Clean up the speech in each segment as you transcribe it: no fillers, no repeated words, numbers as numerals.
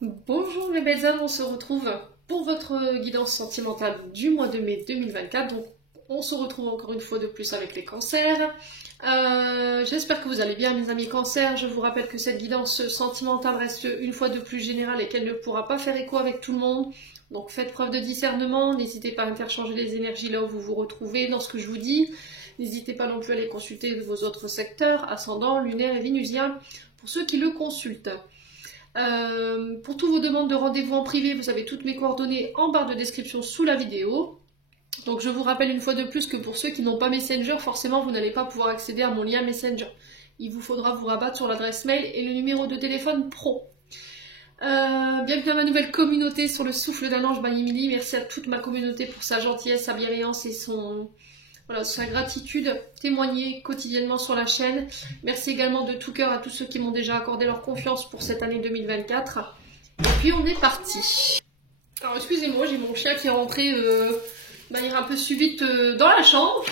Bonjour mes belles âmes, on se retrouve pour votre guidance sentimentale du mois de mai 2024. Donc on se retrouve encore une fois de plus avec les cancers. J'espère que vous allez bien mes amis cancers. Je vous rappelle que cette guidance sentimentale reste une fois de plus générale et qu'elle ne pourra pas faire écho avec tout le monde. Donc faites preuve de discernement, n'hésitez pas à interchanger les énergies là où vous vous retrouvez dans ce que je vous dis. N'hésitez pas non plus à aller consulter vos autres secteurs, ascendant, lunaire et vénusien, pour ceux qui le consultent. Pour toutes vos demandes de rendez-vous en privé, vous avez toutes mes coordonnées en barre de description sous la vidéo. Donc je vous rappelle une fois de plus que pour ceux qui n'ont pas Messenger, forcément vous n'allez pas pouvoir accéder à mon lien Messenger. Il vous faudra vous rabattre sur l'adresse mail et le numéro de téléphone pro. Bienvenue à ma nouvelle communauté sur le souffle d'un ange by Emily. Merci à toute ma communauté pour sa gentillesse, sa bienveillance et sa gratitude témoignée quotidiennement sur la chaîne. Merci également de tout cœur à tous ceux qui m'ont déjà accordé leur confiance pour cette année 2024. Et puis on est parti. Alors excusez-moi, j'ai mon chien qui est rentré de manière un peu subite dans la chambre.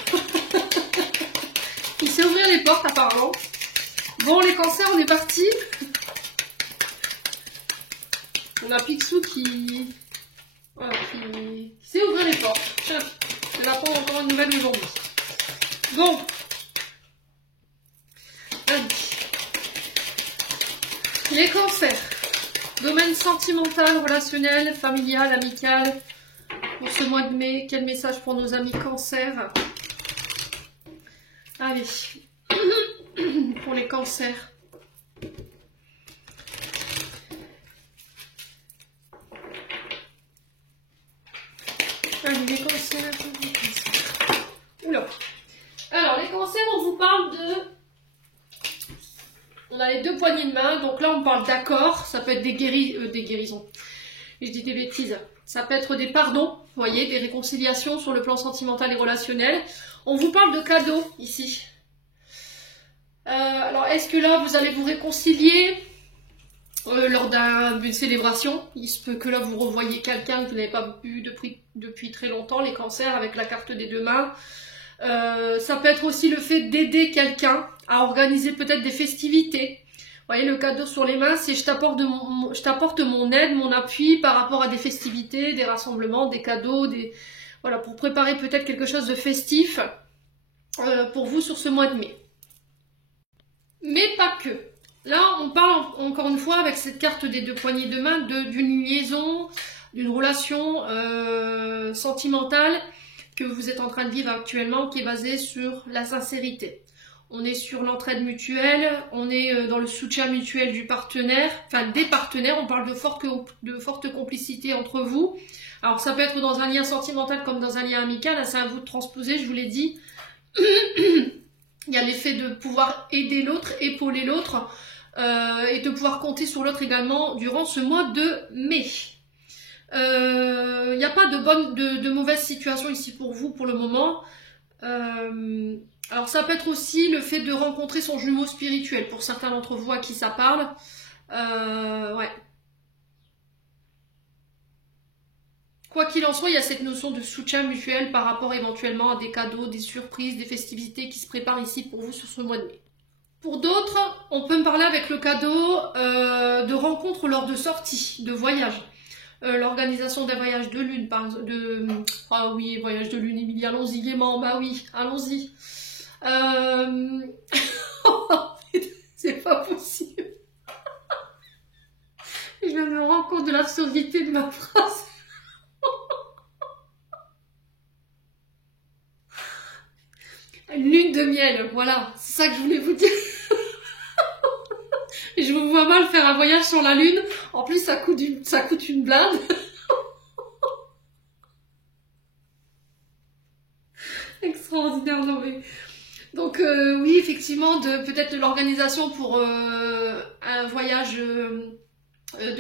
Il sait ouvrir les portes apparemment. Bon les cancers, on est parti. On a Picsou qui sait ouvrir les portes. Tiens, je vais apprendre encore une nouvelle aujourd'hui. Bon. Allez. Les cancers. Domaine sentimental, relationnel, familial, amical. Pour ce mois de mai, quel message pour nos amis cancers? Allez. Pour les cancers. Allez, les cancers. Oula. Alors, les cancers, on vous parle de... On a les deux poignées de main, donc là on parle d'accord, ça peut être des guérisons. Je dis des bêtises. Ça peut être des pardons, vous voyez, des réconciliations sur le plan sentimental et relationnel. On vous parle de cadeaux, ici. Alors, est-ce que là, vous allez vous réconcilier lors d'une célébration? Il se peut que là, vous revoyez quelqu'un que vous n'avez pas vu depuis très longtemps, les cancers, avec la carte des deux mains. Ça peut être aussi le fait d'aider quelqu'un à organiser peut-être des festivités. Vous voyez, le cadeau sur les mains, c'est je t'apporte mon aide, mon appui par rapport à des festivités, des rassemblements, des cadeaux, voilà, pour préparer peut-être quelque chose de festif pour vous sur ce mois de mai. Mais pas que. Là, on parle encore une fois avec cette carte des deux poignées de main d'une liaison, d'une relation sentimentale que vous êtes en train de vivre actuellement, qui est basée sur la sincérité. On est sur l'entraide mutuelle, on est dans le soutien mutuel du partenaire, enfin des partenaires, on parle de forte complicité entre vous. Alors ça peut être dans un lien sentimental comme dans un lien amical, c'est à vous de transposer, je vous l'ai dit. Il y a l'effet de pouvoir aider l'autre, épauler l'autre, et de pouvoir compter sur l'autre également durant ce mois de mai. Il n'y a pas de mauvaise situation ici pour vous pour le moment. Alors ça peut être aussi le fait de rencontrer son jumeau spirituel pour certains d'entre vous à qui ça parle. Ouais. Quoi qu'il en soit, il y a cette notion de soutien mutuel par rapport éventuellement à des cadeaux, des surprises, des festivités qui se préparent ici pour vous sur ce mois de mai. Pour d'autres, on peut me parler avec le cadeau de rencontres lors de sorties, de voyages. L'organisation d'un voyage de lune, par exemple, ah oui, voyage de lune, Émilie, allons-y gaiement, bah oui, allons-y. C'est pas possible. Je viens de me rendre compte de l'absurdité de ma phrase. Lune de miel, voilà, c'est ça que je voulais vous dire. Je vous vois mal faire un voyage sur la lune. En plus, ça coûte une blinde. Extraordinaire, non mais... Donc oui, effectivement, peut-être de l'organisation pour un voyage de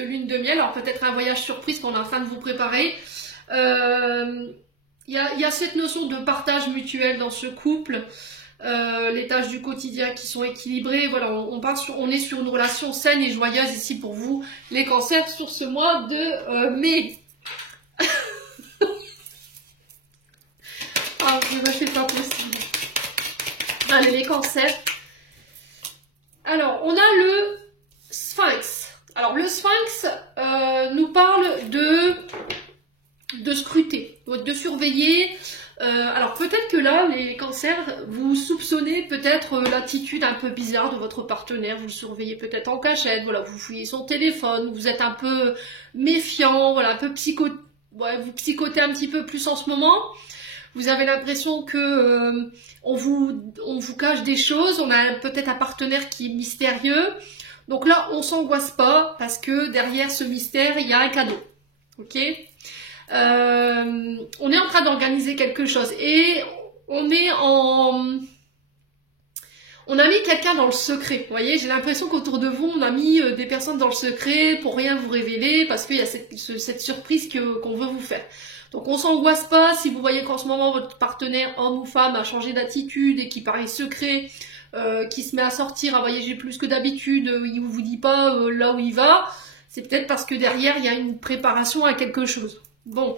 lune de miel. Alors peut-être un voyage surprise qu'on est en train de vous préparer. Il y a cette notion de partage mutuel dans ce couple. Les tâches du quotidien qui sont équilibrées. Voilà, on est sur une relation saine et joyeuse ici pour vous, les cancers, sur ce mois de mai. Ah, c'est pas possible. Allez, les cancers. Alors, on a le Sphinx. Alors, le sphinx nous parle de scruter, de surveiller. Alors peut-être que là, les cancers, vous soupçonnez peut-être l'attitude un peu bizarre de votre partenaire, vous le surveillez peut-être en cachette, voilà, vous fouillez son téléphone, vous êtes un peu méfiant, voilà, un peu ouais, vous psychotez un petit peu plus en ce moment. Vous avez l'impression que on vous cache des choses, on a peut-être un partenaire qui est mystérieux. Donc là, on s'angoisse pas parce que derrière ce mystère, il y a un cadeau. Ok ? On est en train d'organiser quelque chose et on a mis quelqu'un dans le secret. Vous voyez, j'ai l'impression qu'autour de vous, on a mis des personnes dans le secret pour rien vous révéler parce qu'il y a cette surprise qu'on veut vous faire. Donc on s'angoisse pas si vous voyez qu'en ce moment votre partenaire, homme ou femme, a changé d'attitude et qui paraît secret, qui se met à sortir, à voyager plus que d'habitude, il vous dit pas là où il va. C'est peut-être parce que derrière il y a une préparation à quelque chose. Bon.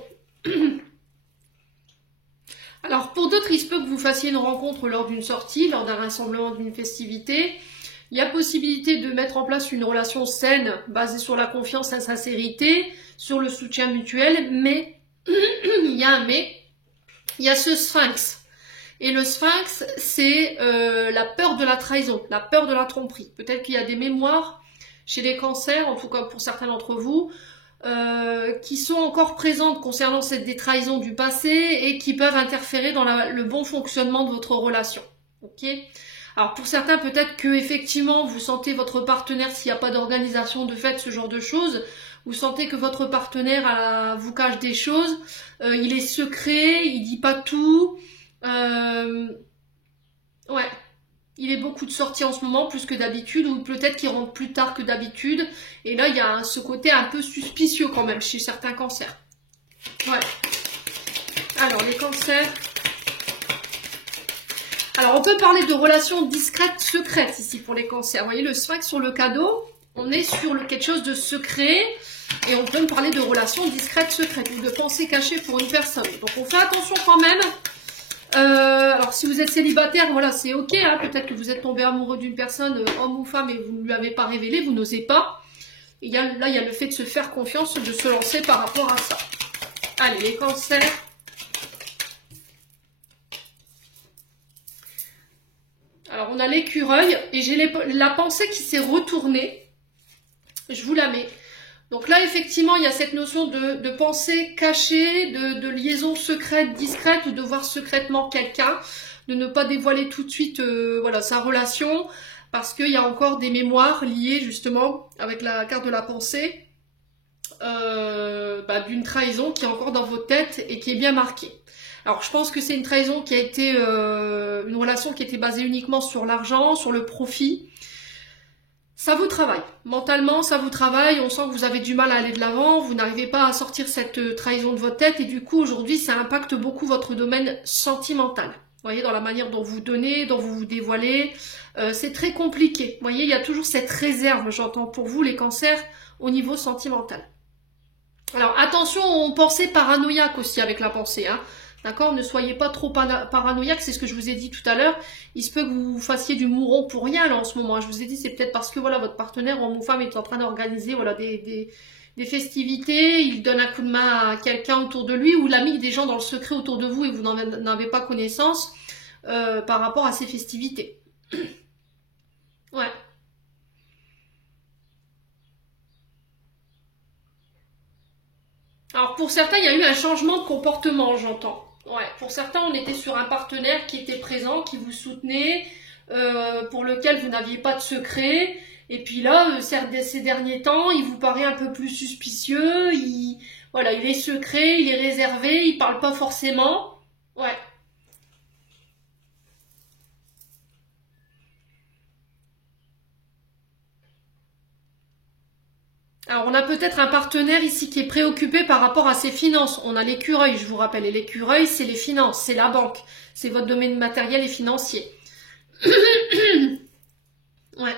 Alors pour d'autres, il se peut que vous fassiez une rencontre lors d'une sortie, lors d'un rassemblement, d'une festivité. Il y a possibilité de mettre en place une relation saine, basée sur la confiance, la sincérité, sur le soutien mutuel, mais il y a un mais, il y a ce sphinx. Et le sphinx, c'est la peur de la trahison, la peur de la tromperie. Peut-être qu'il y a des mémoires chez les cancers, en tout cas pour certains d'entre vous, qui sont encore présentes concernant des trahisons du passé et qui peuvent interférer dans le bon fonctionnement de votre relation. Ok ? Alors pour certains, peut-être que effectivement vous sentez votre partenaire, s'il n'y a pas d'organisation de fête, ce genre de choses, vous sentez que votre partenaire vous cache des choses, il est secret, il dit pas tout. Ouais. Il est beaucoup de sorties en ce moment, plus que d'habitude, ou peut-être qu'il rentre plus tard que d'habitude. Et là, il y a ce côté un peu suspicieux quand même chez certains cancers. Ouais. Alors, les cancers. Alors, on peut parler de relations discrètes, secrètes ici pour les cancers. Vous voyez, le sphinx sur le cadeau, on est sur quelque chose de secret. Et on peut me parler de relations discrètes, secrètes, ou de pensées cachées pour une personne. Donc, on fait attention quand même. Alors si vous êtes célibataire, voilà, c'est ok, hein, peut-être que vous êtes tombé amoureux d'une personne, homme ou femme, et vous ne lui avez pas révélé, vous n'osez pas. Et là, il y a le fait de se faire confiance, de se lancer par rapport à ça. Allez, les cancers. Alors on a l'écureuil, et j'ai la pensée qui s'est retournée. Je vous la mets. Donc là, effectivement, il y a cette notion de pensée cachée, de liaison secrète, discrète, ou de voir secrètement quelqu'un, de ne pas dévoiler tout de suite voilà, sa relation, parce qu'il y a encore des mémoires liées justement avec la carte de la pensée, d'une trahison qui est encore dans votre tête et qui est bien marquée. Alors je pense que c'est une trahison qui a été une relation qui était basée uniquement sur l'argent, sur le profit. Ça vous travaille. Mentalement, ça vous travaille. On sent que vous avez du mal à aller de l'avant. Vous n'arrivez pas à sortir cette trahison de votre tête. Et du coup, aujourd'hui, ça impacte beaucoup votre domaine sentimental. Vous voyez, dans la manière dont vous donnez, dont vous vous dévoilez. C'est très compliqué. Vous voyez, il y a toujours cette réserve, j'entends, pour vous, les cancers, au niveau sentimental. Alors, attention aux pensées paranoïaques aussi avec la pensée, hein. D'accord? Ne soyez pas trop paranoïaque, c'est ce que je vous ai dit tout à l'heure. Il se peut que vous fassiez du mouron pour rien là en ce moment. Je vous ai dit, c'est peut-être parce que voilà, votre partenaire, homme ou femme, est en train d'organiser voilà, des festivités, il donne un coup de main à quelqu'un autour de lui, ou il a mis des gens dans le secret autour de vous et vous n'en avez pas connaissance par rapport à ces festivités. Ouais. Alors pour certains, il y a eu un changement de comportement, j'entends. Ouais, pour certains, on était sur un partenaire qui était présent, qui vous soutenait, pour lequel vous n'aviez pas de secret. Et puis là, ces derniers temps, il vous paraît un peu plus suspicieux. Voilà, il est secret, il est réservé, il parle pas forcément. Ouais. Alors, on a peut-être un partenaire ici qui est préoccupé par rapport à ses finances. On a l'écureuil, je vous rappelle. Et l'écureuil, c'est les finances, c'est la banque. C'est votre domaine matériel et financier. Ouais.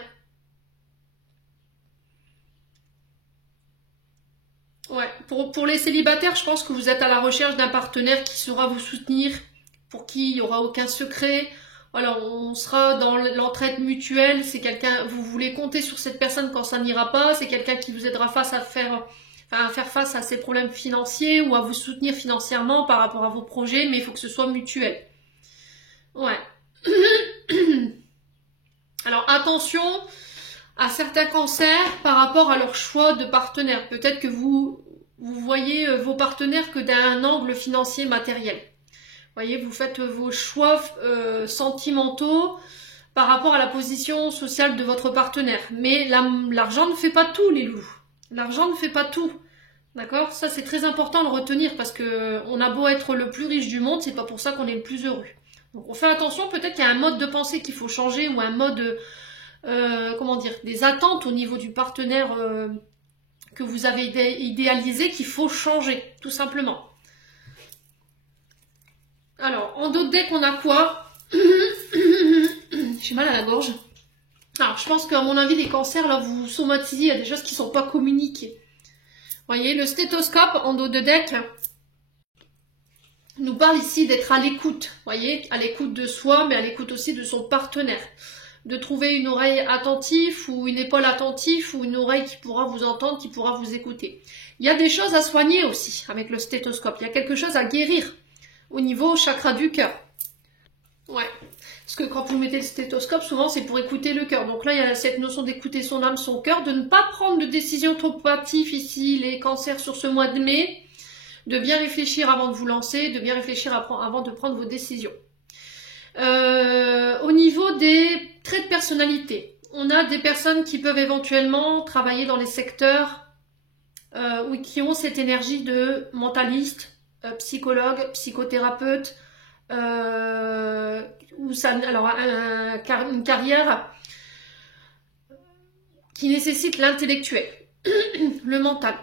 Ouais. Pour les célibataires, je pense que vous êtes à la recherche d'un partenaire qui saura vous soutenir, pour qui il n'y aura aucun secret. voilà, on sera dans l'entraide mutuelle, c'est quelqu'un, vous voulez compter sur cette personne quand ça n'ira pas, c'est quelqu'un qui vous aidera face à faire face à ses problèmes financiers ou à vous soutenir financièrement par rapport à vos projets, mais il faut que ce soit mutuel. Ouais. Alors attention à certains cancers par rapport à leur choix de partenaire. Peut-être que vous voyez vos partenaires que d'un angle financier matériel. Vous voyez, vous faites vos choix sentimentaux par rapport à la position sociale de votre partenaire. Mais l'argent ne fait pas tout, les loups. L'argent ne fait pas tout. D'accord? Ça, c'est très important de le retenir parce que on a beau être le plus riche du monde, c'est pas pour ça qu'on est le plus heureux. Donc, on fait attention, peut-être qu'il y a un mode de pensée qu'il faut changer ou un mode, comment dire, des attentes au niveau du partenaire que vous avez idéalisé qu'il faut changer, tout simplement. Alors, en d'autres decks, on a quoi? J'ai mal à la gorge. Alors, je pense qu'à mon avis, les cancers, là, vous somatisez, il y a des choses qui ne sont pas communiquées. Vous voyez, le stéthoscope, en dos de deck, nous parle ici d'être à l'écoute. Vous voyez, à l'écoute de soi, mais à l'écoute aussi de son partenaire. De trouver une oreille attentive ou une épaule attentive ou une oreille qui pourra vous entendre, qui pourra vous écouter. Il y a des choses à soigner aussi avec le stéthoscope. Il y a quelque chose à guérir au niveau chakra du cœur. Ouais. Parce que quand vous mettez le stéthoscope, souvent c'est pour écouter le cœur. Donc là, il y a cette notion d'écouter son âme, son cœur, de ne pas prendre de décisions trop hâtives ici, les cancers sur ce mois de mai, de bien réfléchir avant de vous lancer, de bien réfléchir avant de prendre vos décisions. Au niveau des traits de personnalité, on a des personnes qui peuvent éventuellement travailler dans les secteurs ou qui ont cette énergie de mentaliste, psychologue, psychothérapeute, ou ça, alors une carrière qui nécessite l'intellectuel, le mental.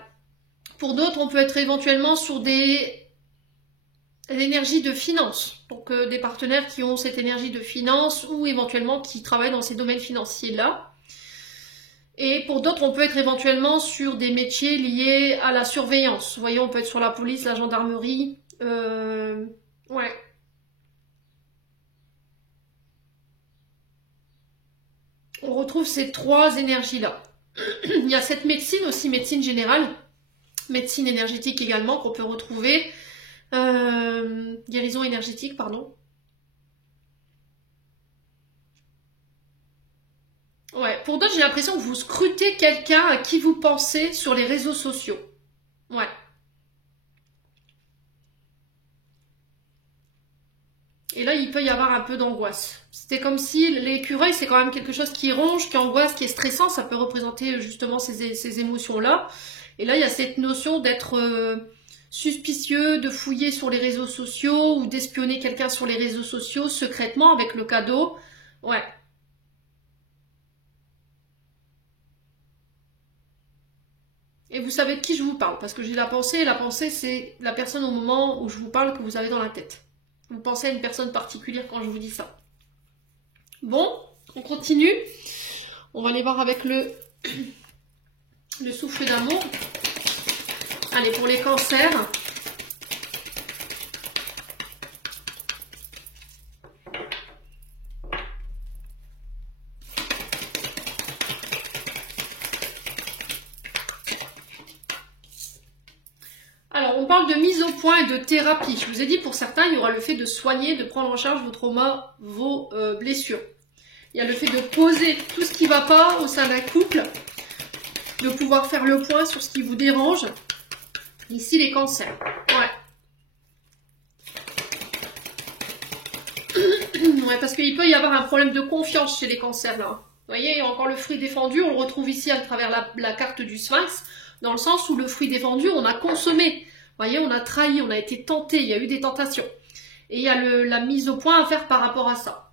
Pour d'autres, on peut être éventuellement sur l'énergie de finance, donc des partenaires qui ont cette énergie de finance ou éventuellement qui travaillent dans ces domaines financiers-là. Et pour d'autres, on peut être éventuellement sur des métiers liés à la surveillance. Vous voyez, on peut être sur la police, la gendarmerie, ouais. On retrouve ces trois énergies-là. Il y a cette médecine aussi, médecine générale, médecine énergétique également qu'on peut retrouver, guérison énergétique, pardon. Ouais, pour d'autres, j'ai l'impression que vous scrutez quelqu'un à qui vous pensez sur les réseaux sociaux. Ouais. Et là, il peut y avoir un peu d'angoisse. C'était comme si l'écureuil, c'est quand même quelque chose qui ronge, qui angoisse, qui est stressant. Ça peut représenter justement ces émotions-là. Et là, il y a cette notion d'être suspicieux, de fouiller sur les réseaux sociaux ou d'espionner quelqu'un sur les réseaux sociaux secrètement avec le cadeau. Ouais. Et vous savez de qui je vous parle, parce que j'ai la pensée, et la pensée, c'est la personne au moment où je vous parle que vous avez dans la tête. Vous pensez à une personne particulière quand je vous dis ça. Bon, on continue. On va aller voir avec le souffle d'amour. Allez, pour les cancers. Alors, on parle de mise au point et de thérapie. Je vous ai dit, pour certains, il y aura le fait de soigner, de prendre en charge vos traumas, vos blessures. Il y a le fait de poser tout ce qui ne va pas au sein d'un couple, de pouvoir faire le point sur ce qui vous dérange. Ici, les cancers. Ouais. Ouais, parce qu'il peut y avoir un problème de confiance chez les cancers, là. Vous voyez, il y a encore le fruit défendu. On le retrouve ici à travers la carte du Sphinx, dans le sens où le fruit défendu, on a consommé. Vous voyez, on a trahi, on a été tenté, il y a eu des tentations. Et il y a la mise au point à faire par rapport à ça.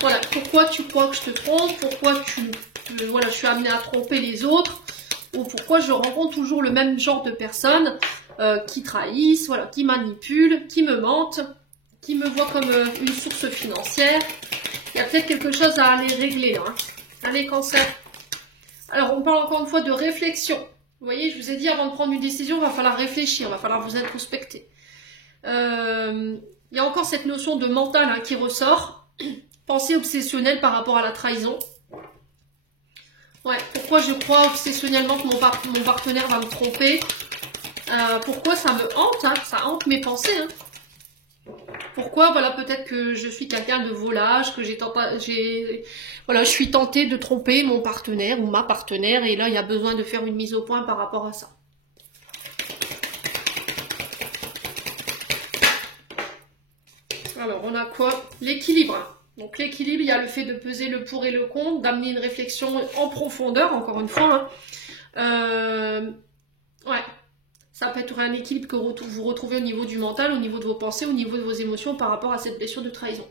Voilà, pourquoi tu crois que je te trompe? Pourquoi voilà, je suis amenée à tromper les autres? Ou pourquoi je rencontre toujours le même genre de personnes qui trahissent, voilà, qui manipulent, qui me mentent, qui me voient comme une source financière. Il y a peut-être quelque chose à aller régler là. Hein. Allez, cancer. Alors, on parle encore une fois de réflexion. Vous voyez, je vous ai dit, avant de prendre une décision, il va falloir réfléchir, il va falloir vous introspecter. Il y a encore cette notion de mental hein, qui ressort. Pensée obsessionnelle par rapport à la trahison. Ouais, pourquoi je crois obsessionnellement que mon partenaire va me tromper? Pourquoi ça me hante hein, ça hante mes pensées hein. Pourquoi? Voilà, peut-être que je suis quelqu'un de volage, que voilà, je suis tentée de tromper mon partenaire ou ma partenaire, et là, il y a besoin de faire une mise au point par rapport à ça. Alors, on a quoi? L'équilibre. Donc, l'équilibre, il y a le fait de peser le pour et le contre, d'amener une réflexion en profondeur, encore une fois. Hein. Ouais. Ça peut être un équilibre que vous retrouvez au niveau du mental, au niveau de vos pensées, au niveau de vos émotions par rapport à cette blessure de trahison.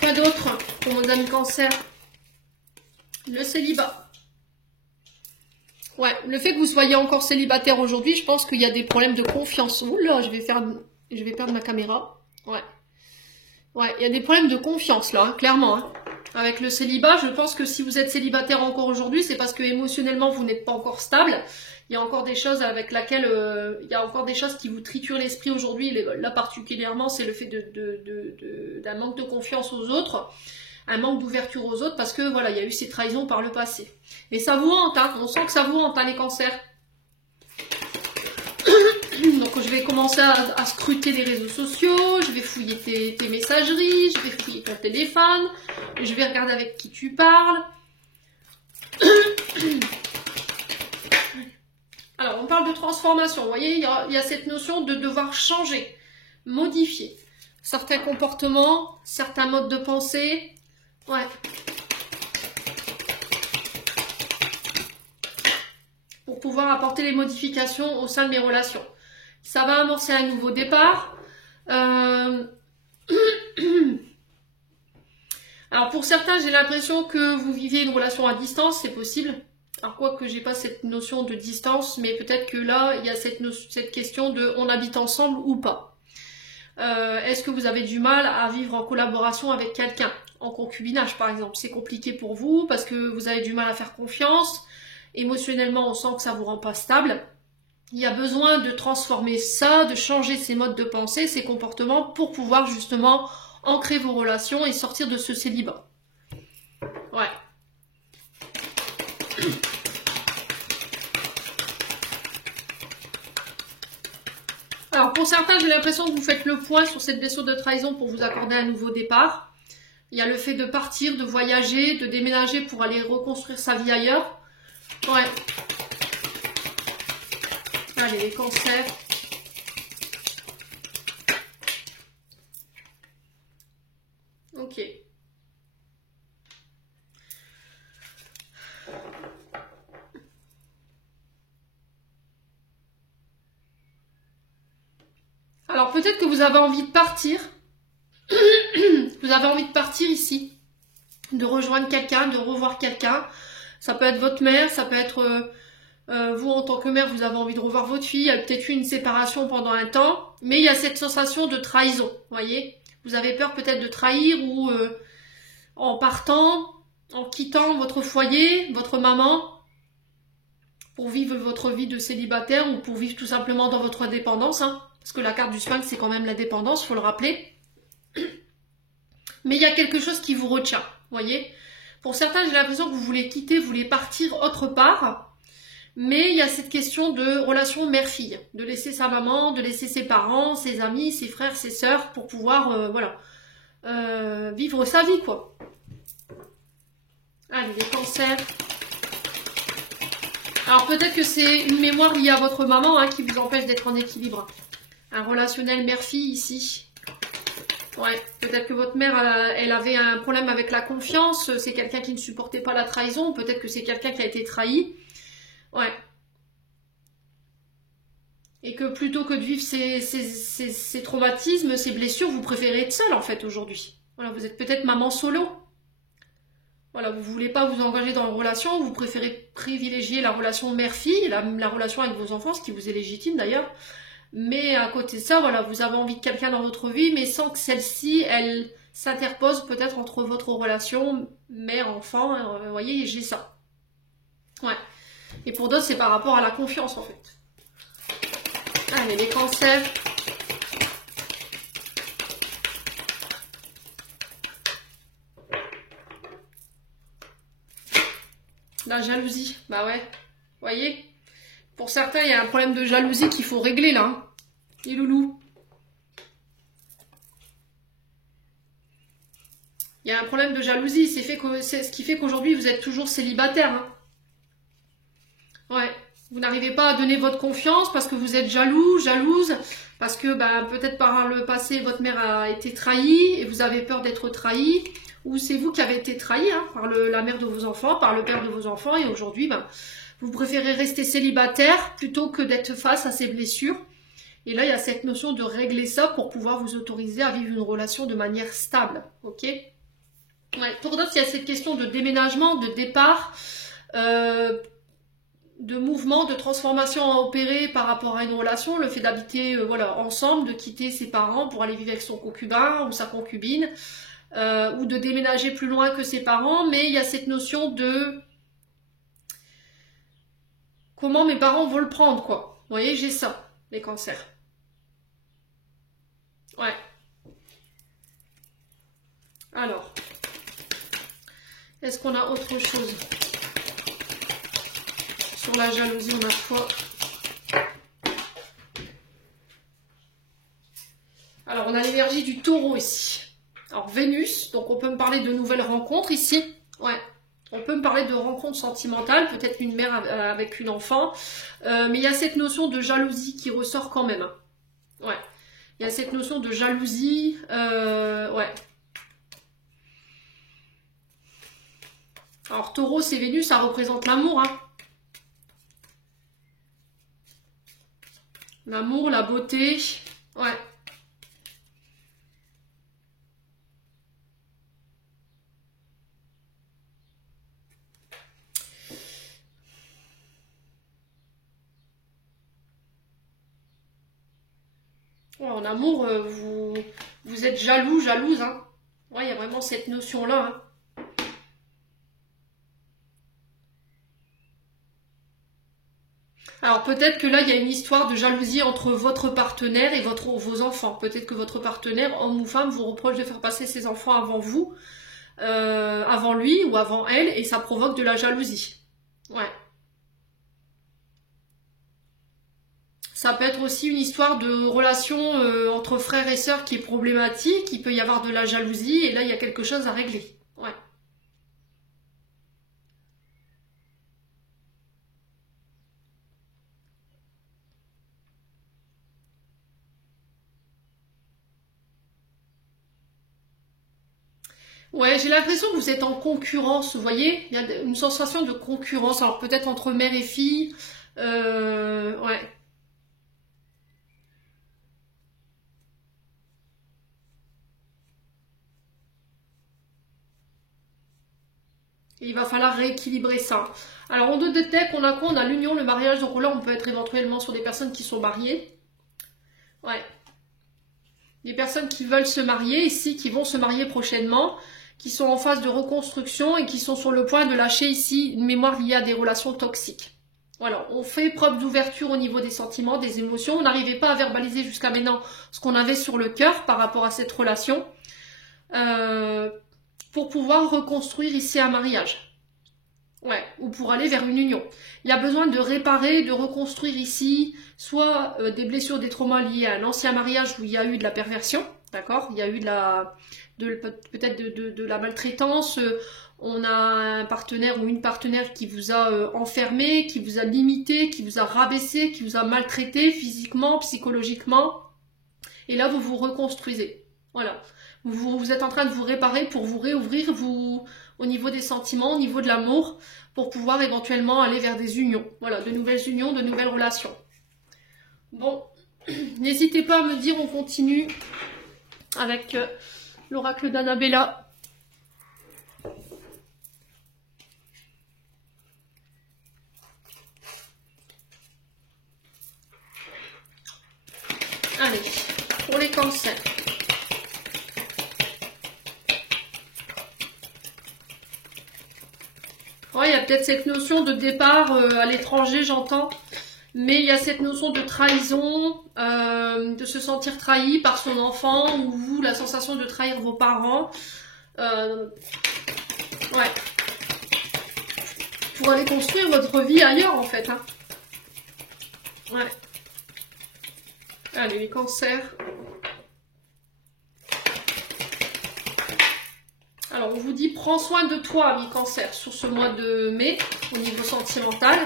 Quoi d'autre pour nos amis cancer? Le célibat. Ouais, le fait que vous soyez encore célibataire aujourd'hui, je pense qu'il y a des problèmes de confiance. Oula, je vais perdre ma caméra. Ouais. Ouais, il y a des problèmes de confiance là, hein, clairement. Hein. Avec le célibat, je pense que si vous êtes célibataire encore aujourd'hui, c'est parce que émotionnellement vous n'êtes pas encore stable. Il y a encore des choses avec lesquelles, il y a encore des choses qui vous triturent l'esprit aujourd'hui. Là particulièrement, c'est le fait d'un manque de confiance aux autres, un manque d'ouverture aux autres, parce que voilà, il y a eu ces trahisons par le passé. Mais ça vous hante, hein, on sent que ça vous hante, hein, les cancers. Donc je vais commencer à scruter les réseaux sociaux, je vais fouiller tes messageries, je vais fouiller ton téléphone, je vais regarder avec qui tu parles. Alors on parle de transformation, vous voyez, il y a cette notion de devoir changer, modifier certains comportements, certains modes de pensée. Ouais. Pour pouvoir apporter les modifications au sein de mes relations. Ça va amorcer un nouveau départ. Alors pour certains, j'ai l'impression que vous vivez une relation à distance, c'est possible. Alors quoique j'ai pas cette notion de distance, mais peut-être que là, il y a cette question de on habite ensemble ou pas. Est-ce que vous avez du mal à vivre en collaboration avec quelqu'un? En concubinage par exemple, c'est compliqué pour vous parce que vous avez du mal à faire confiance. Émotionnellement, on sent que ça vous rend pas stable. Il y a besoin de transformer ça, de changer ses modes de pensée, ses comportements pour pouvoir justement ancrer vos relations et sortir de ce célibat. Ouais. Alors pour certains, j'ai l'impression que vous faites le point sur cette blessure de trahison pour vous accorder un nouveau départ. Il y a le fait de partir, de voyager, de déménager pour aller reconstruire sa vie ailleurs. Ouais. Allez, les cancers. Ok. Alors peut-être que vous avez envie de partir. Vous avez envie de partir ici. De rejoindre quelqu'un, de revoir quelqu'un. Ça peut être votre mère, ça peut être... vous, en tant que mère, vous avez envie de revoir votre fille. Il y a peut-être eu une séparation pendant un temps. Mais il y a cette sensation de trahison, vous voyez. Vous avez peur peut-être de trahir ou en partant, en quittant votre foyer, votre maman, pour vivre votre vie de célibataire ou pour vivre tout simplement dans votre dépendance. Hein, parce que la carte du sphinx, c'est quand même la dépendance, il faut le rappeler. Mais il y a quelque chose qui vous retient, vous voyez. Pour certains, j'ai l'impression que vous voulez quitter, vous voulez partir autre part. Mais il y a cette question de relation mère-fille, de laisser sa maman, de laisser ses parents, ses amis, ses frères, ses sœurs, pour pouvoir, voilà, vivre sa vie, quoi. Allez, les cancers. Alors peut-être que c'est une mémoire liée à votre maman hein, qui vous empêche d'être en équilibre. Un relationnel mère-fille ici. Ouais, peut-être que votre mère, elle avait un problème avec la confiance, c'est quelqu'un qui ne supportait pas la trahison, peut-être que c'est quelqu'un qui a été trahi. Ouais. Et que plutôt que de vivre ces traumatismes, ces blessures, vous préférez être seule en fait aujourd'hui. Voilà, vous êtes peut-être maman solo. Voilà, vous voulez pas vous engager dans une relation, vous préférez privilégier la relation mère-fille, la relation avec vos enfants, ce qui vous est légitime d'ailleurs. Mais à côté de ça, voilà, vous avez envie de quelqu'un dans votre vie, mais sans que celle-ci, elle s'interpose peut-être entre votre relation mère-enfant. Hein, vous voyez, j'ai ça. Ouais. Et pour d'autres, c'est par rapport à la confiance, en fait. Allez, les cancers. La jalousie, bah ouais. Vous voyez? Pour certains, il y a un problème de jalousie qu'il faut régler là. Hein. Les loulous. Il y a un problème de jalousie, c'est ce qui fait qu'aujourd'hui vous êtes toujours célibataire. Hein. Ouais. Vous n'arrivez pas à donner votre confiance parce que vous êtes jaloux, jalouse, parce que bah, peut-être par le passé votre mère a été trahie et vous avez peur d'être trahi, ou c'est vous qui avez été trahi hein, par la mère de vos enfants, par le père de vos enfants, et aujourd'hui bah, vous préférez rester célibataire plutôt que d'être face à ces blessures. Et là il y a cette notion de régler ça pour pouvoir vous autoriser à vivre une relation de manière stable, ok? Ouais, pour d'autres, il y a cette question de déménagement, de départ, de mouvement, de transformation à opérer par rapport à une relation, le fait d'habiter voilà, ensemble, de quitter ses parents pour aller vivre avec son concubin ou sa concubine, ou de déménager plus loin que ses parents, mais il y a cette notion de comment mes parents vont le prendre, quoi. Vous voyez, j'ai ça, les cancers. Ouais. Alors, est-ce qu'on a autre chose? Sur la jalousie, on a quoi? Alors, on a l'énergie du taureau ici. Alors, Vénus, donc on peut me parler de nouvelles rencontres ici. Ouais, on peut me parler de rencontres sentimentales, peut-être une mère avec une enfant. Mais il y a cette notion de jalousie qui ressort quand même. Ouais, il y a cette notion de jalousie. Ouais. Alors, taureau, c'est Vénus, ça représente l'amour, hein. L'amour, la beauté, ouais. Ouais, en amour, vous êtes jaloux, jalouse, hein. Ouais, il y a vraiment cette notion-là, hein. Alors peut-être que là, il y a une histoire de jalousie entre votre partenaire et vos enfants. Peut-être que votre partenaire, homme ou femme, vous reproche de faire passer ses enfants avant vous, avant lui ou avant elle, et ça provoque de la jalousie. Ouais. Ça peut être aussi une histoire de relation entre frères et sœurs qui est problématique. Il peut y avoir de la jalousie, et là, il y a quelque chose à régler. Ouais. Ouais, j'ai l'impression que vous êtes en concurrence, vous voyez? Il y a une sensation de concurrence, alors peut-être entre mère et fille. Ouais. Et il va falloir rééquilibrer ça. Alors en deux de deck, on a quoi? On a l'union, le mariage, donc là on peut être éventuellement sur des personnes qui sont mariées. Ouais. Des personnes qui veulent se marier ici, qui vont se marier prochainement, qui sont en phase de reconstruction et qui sont sur le point de lâcher ici une mémoire liée à des relations toxiques. Voilà, on fait preuve d'ouverture au niveau des sentiments, des émotions. On n'arrivait pas à verbaliser jusqu'à maintenant ce qu'on avait sur le cœur par rapport à cette relation pour pouvoir reconstruire ici un mariage. Ouais, ou pour aller vers une union. Il y a besoin de réparer, de reconstruire ici, soit des blessures, des traumas liés à un ancien mariage où il y a eu de la perversion, d'accord? Il y a eu peut-être de la maltraitance. On a un partenaire ou une partenaire qui vous a enfermé, qui vous a limité, qui vous a rabaissé, qui vous a maltraité physiquement, psychologiquement. Et là, vous vous reconstruisez. Voilà. Vous êtes en train de vous réparer pour vous réouvrir au niveau des sentiments, au niveau de l'amour, pour pouvoir éventuellement aller vers des unions. Voilà, de nouvelles unions, de nouvelles relations. Bon, n'hésitez pas à me dire, on continue avec l'oracle d'Annabella. Allez, pour les cancers. Ouais, il y a peut-être cette notion de départ à l'étranger, j'entends. Mais il y a cette notion de trahison, de se sentir trahi par son enfant, ou vous, la sensation de trahir vos parents. Ouais. Pour aller construire votre vie ailleurs, en fait. Hein. Ouais. Allez, les cancers. Alors, on vous dit, prends soin de toi, ami cancer, sur ce mois de mai, au niveau sentimental.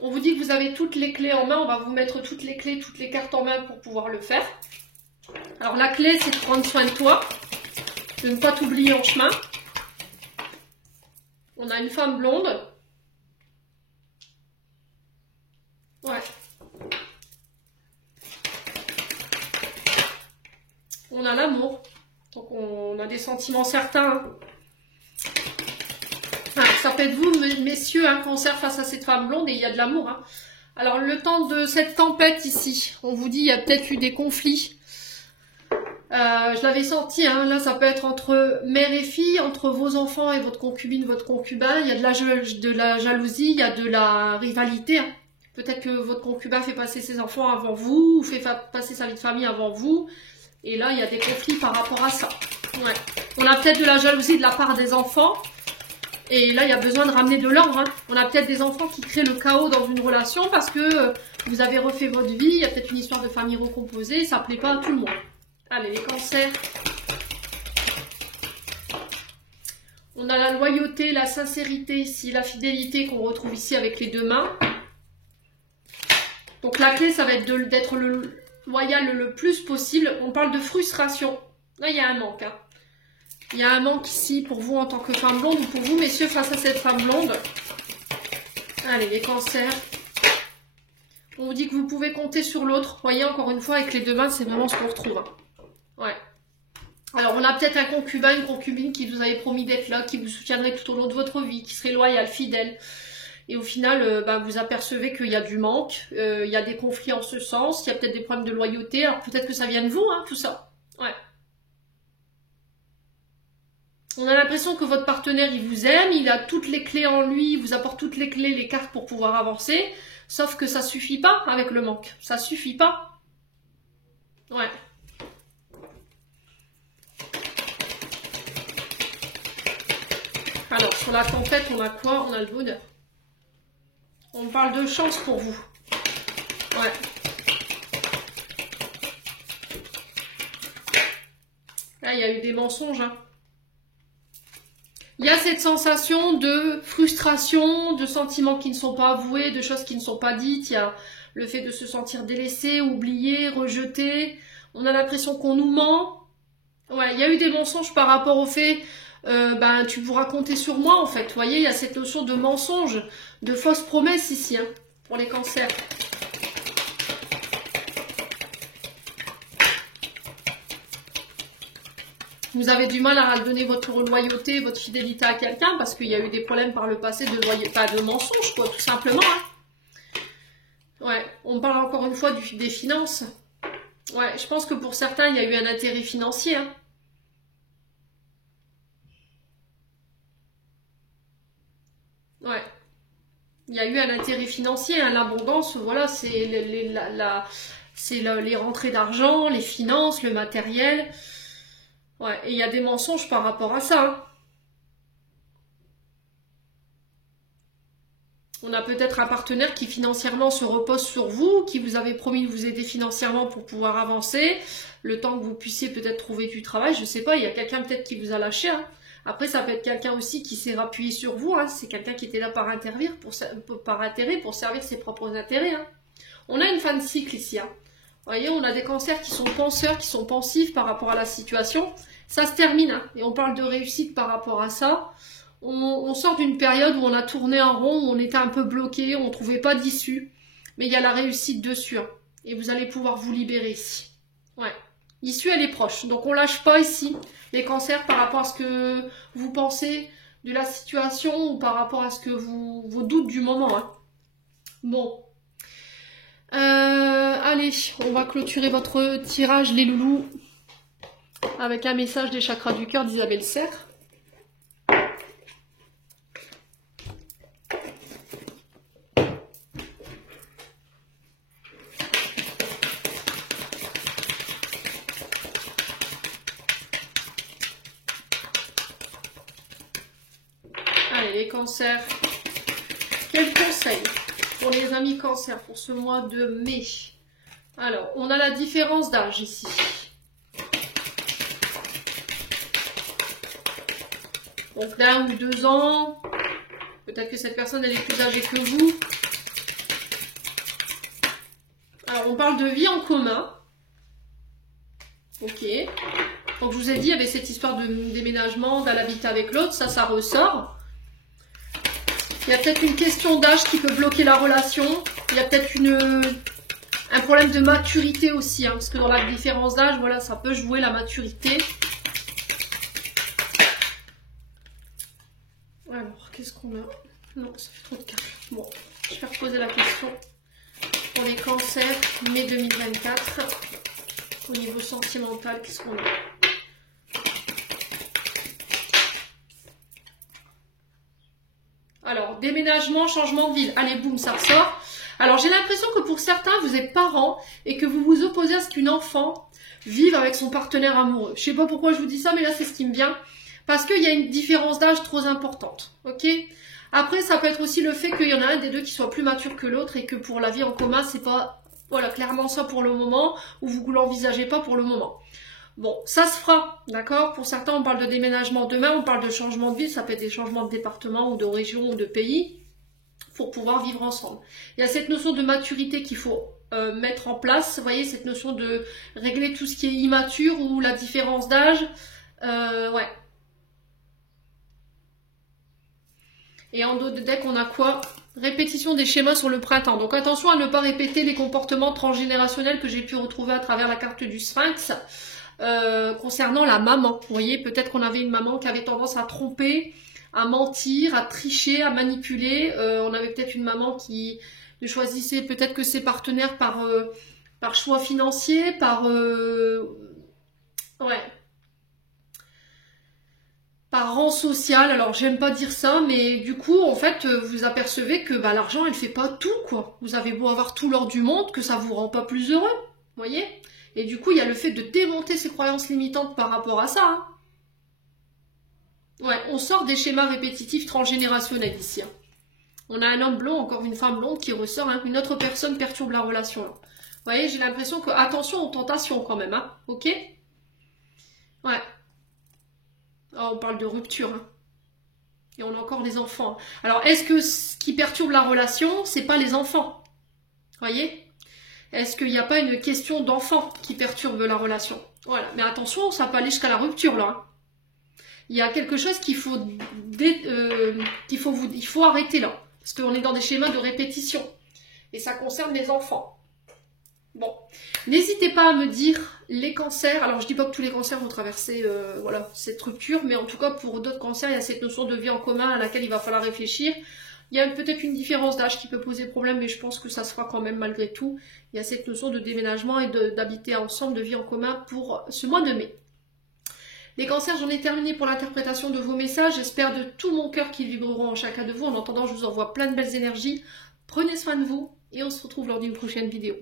On vous dit que vous avez toutes les clés en main. On va vous mettre toutes les clés, toutes les cartes en main pour pouvoir le faire. Alors, la clé, c'est de prendre soin de toi, de ne pas t'oublier en chemin. On a une femme blonde. Ouais. On a l'amour. Donc on a des sentiments certains. Ah, ça peut être vous, messieurs, un cancer face à cette femme blonde et il y a de l'amour. Hein. Alors le temps de cette tempête ici, on vous dit il y a peut-être eu des conflits. Je l'avais senti, hein, là ça peut être entre mère et fille, entre vos enfants et votre concubine, votre concubin. Il y a de la jalousie, il y a de la rivalité. Hein. Peut-être que votre concubin fait passer ses enfants avant vous, ou fait passer sa vie de famille avant vous. Et là, il y a des conflits par rapport à ça. Ouais. On a peut-être de la jalousie de la part des enfants. Et là, il y a besoin de ramener de l'ordre. Hein. On a peut-être des enfants qui créent le chaos dans une relation parce que vous avez refait votre vie. Il y a peut-être une histoire de famille recomposée. Ça ne plaît pas à tout le monde. Allez, les cancers. On a la loyauté, la sincérité ici, la fidélité qu'on retrouve ici avec les deux mains. Donc la clé, ça va être d'être loyal le plus possible. On parle de frustration. Là, il y a un manque. Hein. Il y a un manque ici pour vous en tant que femme blonde ou pour vous, messieurs, face à cette femme blonde. Allez, les cancers. On vous dit que vous pouvez compter sur l'autre. Vous voyez, encore une fois, avec les deux mains, c'est vraiment ce qu'on retrouve. Hein. Ouais. Alors, on a peut-être un concubin, une concubine qui vous avait promis d'être là, qui vous soutiendrait tout au long de votre vie, qui serait loyal, fidèle. Et au final, vous apercevez qu'il y a du manque, il y a des conflits en ce sens, il y a peut-être des problèmes de loyauté. Alors peut-être que ça vient de vous, hein, tout ça. Ouais. On a l'impression que votre partenaire, il vous aime, il a toutes les clés en lui, il vous apporte toutes les clés, les cartes pour pouvoir avancer. Sauf que ça suffit pas avec le manque. Ça suffit pas. Ouais. Alors, sur la tempête, on a quoi? On a le bonheur. On parle de chance pour vous. Ouais. Là, il y a eu des mensonges. Hein. Il y a cette sensation de frustration, de sentiments qui ne sont pas avoués, de choses qui ne sont pas dites. Il y a le fait de se sentir délaissé, oublié, rejeté. On a l'impression qu'on nous ment. Ouais, il y a eu des mensonges par rapport au fait... tu pourras compter sur moi en fait. Vous voyez, il y a cette notion de mensonge, de fausses promesses ici, hein, pour les cancers. Vous avez du mal à donner votre loyauté, votre fidélité à quelqu'un parce qu'il y a eu des problèmes par le passé de loyauté, pas de mensonge, quoi, tout simplement. Hein. Ouais, on parle encore une fois des finances. Ouais, je pense que pour certains, il y a eu un intérêt financier. Hein. Ouais. Il y a eu un intérêt financier, hein, l'abondance, voilà, c'est les rentrées d'argent, les finances, le matériel. Ouais, et il y a des mensonges par rapport à ça. Hein. On a peut-être un partenaire qui financièrement se repose sur vous, qui vous avait promis de vous aider financièrement pour pouvoir avancer, le temps que vous puissiez peut-être trouver du travail, je sais pas, il y a quelqu'un peut-être qui vous a lâché. Hein. Après, ça peut être quelqu'un aussi qui s'est rappuyé sur vous. Hein. C'est quelqu'un qui était là par intérêt pour servir ses propres intérêts. Hein. On a une fin de cycle ici. Hein. Vous voyez, on a des cancers qui sont penseurs, qui sont pensifs par rapport à la situation. Ça se termine. Hein. Et on parle de réussite par rapport à ça. On sort d'une période où on a tourné en rond, où on était un peu bloqué, on ne trouvait pas d'issue. Mais il y a la réussite dessus. Hein. Et vous allez pouvoir vous libérer ici. Ouais. L'issue, elle est proche. Donc, on lâche pas ici les cancers par rapport à ce que vous pensez de la situation ou par rapport à ce que vos doutes du moment. Hein. Bon. Allez, on va clôturer votre tirage, les loulous, avec un message des chakras du cœur d'Isabelle Serre. conseils, les cancers. Quels conseils pour les amis cancers pour ce mois de mai? Alors, on a la différence d'âge ici. Donc d'1 ou 2 ans. Peut-être que cette personne elle est plus âgée que vous. Alors, on parle de vie en commun. Ok. Donc, je vous ai dit, il y avait cette histoire de déménagement, d'aller habiter avec l'autre. Ça ressort. Il y a peut-être une question d'âge qui peut bloquer la relation. Il y a peut-être un problème de maturité aussi. Hein, parce que dans la différence d'âge, voilà, ça peut jouer la maturité. Alors, qu'est-ce qu'on a? Non, ça fait trop de cartes. Bon, je vais reposer la question. Pour les cancers, mai 2024, au niveau sentimental, qu'est-ce qu'on a? Alors, déménagement, changement de ville. Allez, boum, ça ressort. Alors, j'ai l'impression que pour certains, vous êtes parents et que vous vous opposez à ce qu'une enfant vive avec son partenaire amoureux. Je sais pas pourquoi je vous dis ça, mais là, c'est ce qui me vient. Parce qu'il y a une différence d'âge trop importante. Ok? Après, ça peut être aussi le fait qu'il y en a un des deux qui soit plus mature que l'autre et que pour la vie en commun, c'est pas, voilà, clairement ça pour le moment, ou vous l'envisagez pas pour le moment. Bon, ça se fera, d'accord? Pour certains, on parle de déménagement demain, on parle de changement de ville, ça peut être des changements de département ou de région ou de pays, pour pouvoir vivre ensemble. Il y a cette notion de maturité qu'il faut mettre en place, vous voyez, cette notion de régler tout ce qui est immature ou la différence d'âge, ouais. Et en dos de deck, on a quoi? Répétition des schémas sur le printemps. Donc attention à ne pas répéter les comportements transgénérationnels que j'ai pu retrouver à travers la carte du Sphinx concernant la maman. Vous voyez, peut-être qu'on avait une maman qui avait tendance à tromper, à mentir, à tricher, à manipuler. On avait peut-être une maman qui ne choisissait peut-être que ses partenaires par choix financier, par... ouais. Par rang social, alors j'aime pas dire ça, mais du coup, en fait, vous apercevez que bah, l'argent, elle fait pas tout, quoi. Vous avez beau avoir tout l'or du monde, que ça vous rend pas plus heureux, vous voyez? Et du coup, il y a le fait de démonter ses croyances limitantes par rapport à ça. Hein. Ouais, on sort des schémas répétitifs transgénérationnels ici. Hein. On a un homme blond, encore une femme blonde qui ressort, hein. Une autre personne perturbe la relation. Là. Vous voyez, j'ai l'impression que, attention aux tentations quand même, hein, ok? Ouais. Oh, on parle de rupture. Hein. Et on a encore des enfants. Alors, est-ce que ce qui perturbe la relation, c'est pas les enfants? Voyez? Est-ce qu'il n'y a pas une question d'enfant qui perturbe la relation? Voilà. Mais attention, ça peut aller jusqu'à la rupture, là. Hein. Il y a quelque chose qu'il faut, il faut arrêter, là. Parce qu'on est dans des schémas de répétition. Et ça concerne les enfants. Bon, n'hésitez pas à me dire les cancers. Alors, je dis pas que tous les cancers vont traverser voilà, cette rupture, mais en tout cas, pour d'autres cancers, il y a cette notion de vie en commun à laquelle il va falloir réfléchir. Il y a peut-être une différence d'âge qui peut poser problème, mais je pense que ça se fera quand même malgré tout. Il y a cette notion de déménagement et d'habiter ensemble, de vie en commun pour ce mois de mai. Les cancers, j'en ai terminé pour l'interprétation de vos messages. J'espère de tout mon cœur qu'ils vibreront en chacun de vous. En attendant, je vous envoie plein de belles énergies. Prenez soin de vous et on se retrouve lors d'une prochaine vidéo.